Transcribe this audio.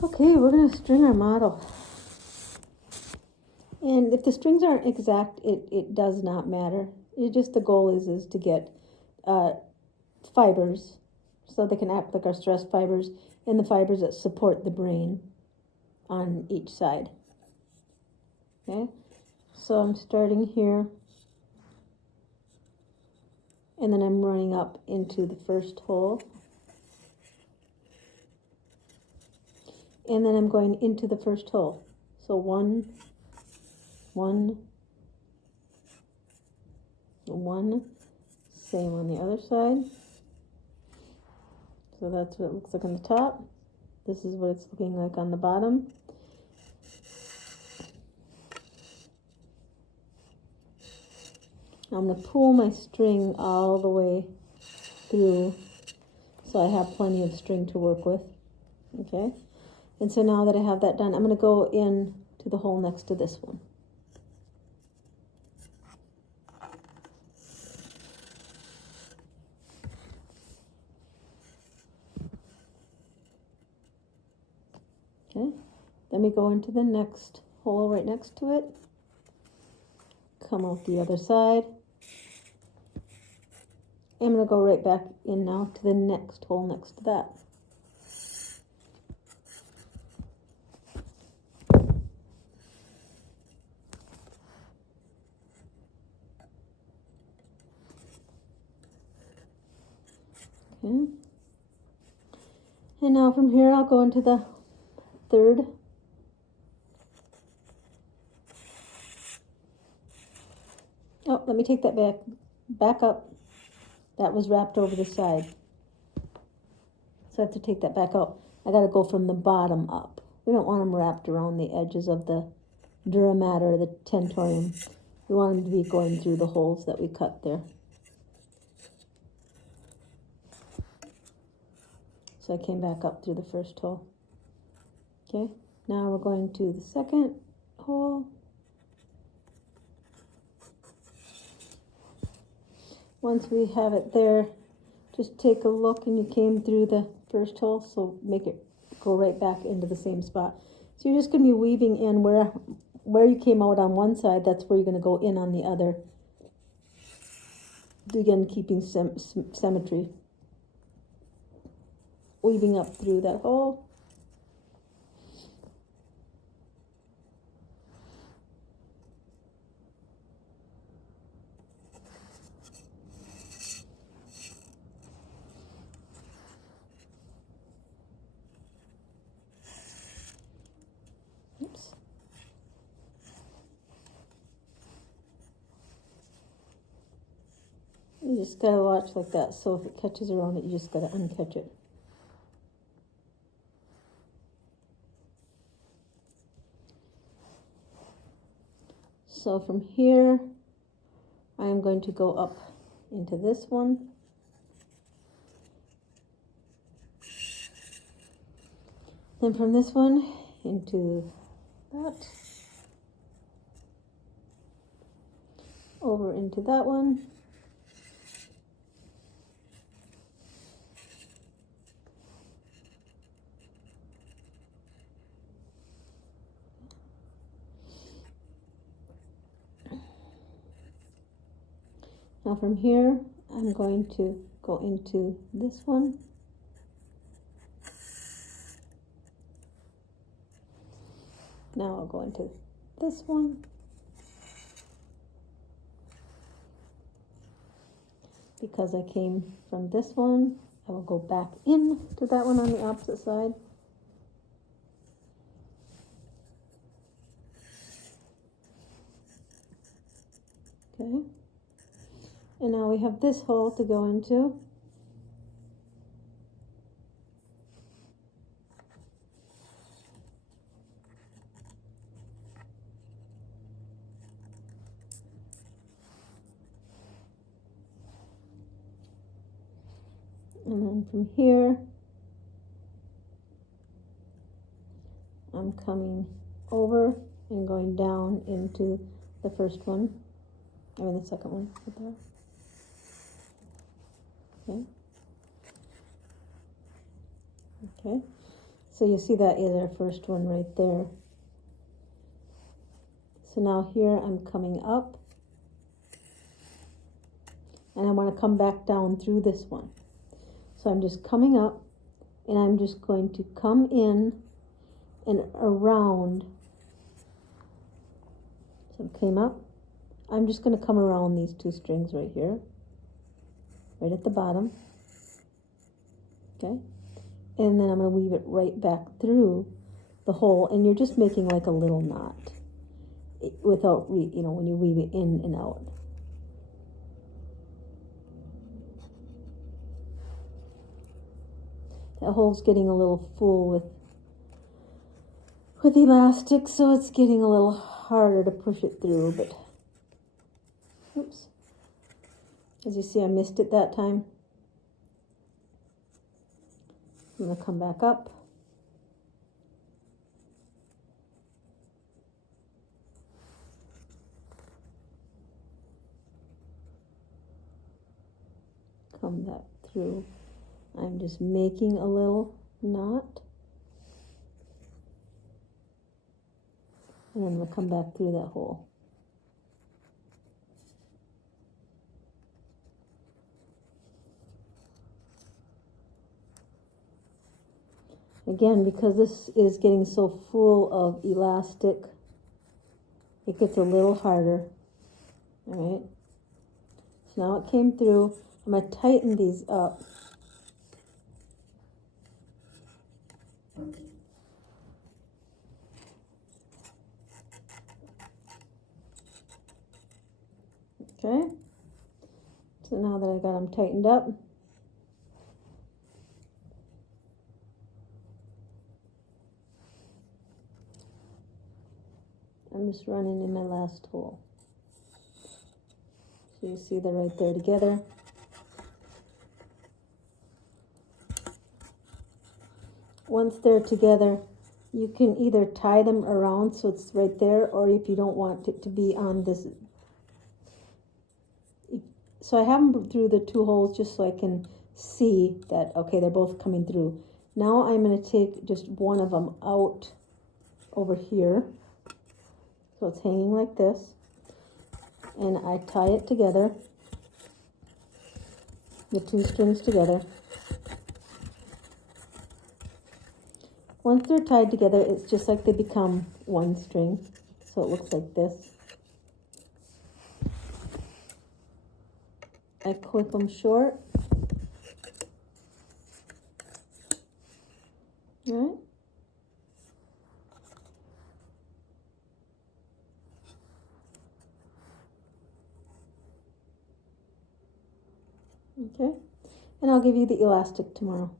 Okay, we're going to string our model. And if the strings aren't exact, it does not matter. It just, the goal is to get fibers, so they can act like our stress fibers, and the fibers that support the brain on each side. Okay, so I'm starting here, and then I'm running up into the first hole, and then I'm going into the first hole. So one, same on the other side. So that's what it looks like on the top. This is what it's looking like on the bottom. I'm going to pull my string all the way through so I have plenty of string to work with. Okay, and so now that I have that done, I'm going to go in to the hole next to this one. Okay, then we go into the next hole right next to it, come out the other side. I'm going to go right back in now to the next hole next to that. Okay, and now from here I'll go into the third. Oh, let me take that back up. That was wrapped over the side. So I have to take that back out. I got to go from the bottom up. We don't want them wrapped around the edges of the dura mater or the tentorium. We want them to be going through the holes that we cut there. So I came back up through the first hole. Okay, now we're going to the second hole. Once we have it there, just take a look, and you came through the first hole, so make it go right back into the same spot. So you're just going to be weaving in where you came out on one side, that's where you're going to go in on the other. Again, keeping symmetry. Weaving up through that hole. Oops. You just gotta watch like that, so if it catches around it, you just gotta uncatch it. So from here, I am going to go up into this one. Then from this one into that. Over into that one. Now from here, I'm going to go into this one. Now I'll go into this one. Because I came from this one, I will go back in to that one on the opposite side. Okay. And now we have this hole to go into. And then from here, I'm coming over and going down into the first one, the second one right there. Okay. Okay. So you see that is our first one right there. So now here I'm coming up, and I want to come back down through this one. So I'm just coming up, and I'm just going to come in and around. So I came up. I'm just going to come around these two strings right here, right at the bottom. Okay, and then I'm going to weave it right back through the hole, and you're just making like a little knot without, you know, when you weave it in and out. That hole's getting a little full with elastic, so it's getting a little harder to push it through, but oops. As you see, I missed it that time. I'm going to come back up. Come back through. I'm just making a little knot. And then we'll come back through that hole. Again, because this is getting so full of elastic, it gets a little harder. All right. So now it came through. I'm going to tighten these up. Okay. So now that I got them tightened up, I'm just running in my last hole. So you see they're right there together. Once they're together, you can either tie them around so it's right there, or if you don't want it to be on this. So I have them through the two holes just so I can see that, okay, they're both coming through. Now I'm going to take just one of them out over here. So it's hanging like this. And I tie it together, the two strings together. Once they're tied together, it's just like they become one string. So it looks like this. I clip them short. All right. Okay. And I'll give you the elastic tomorrow.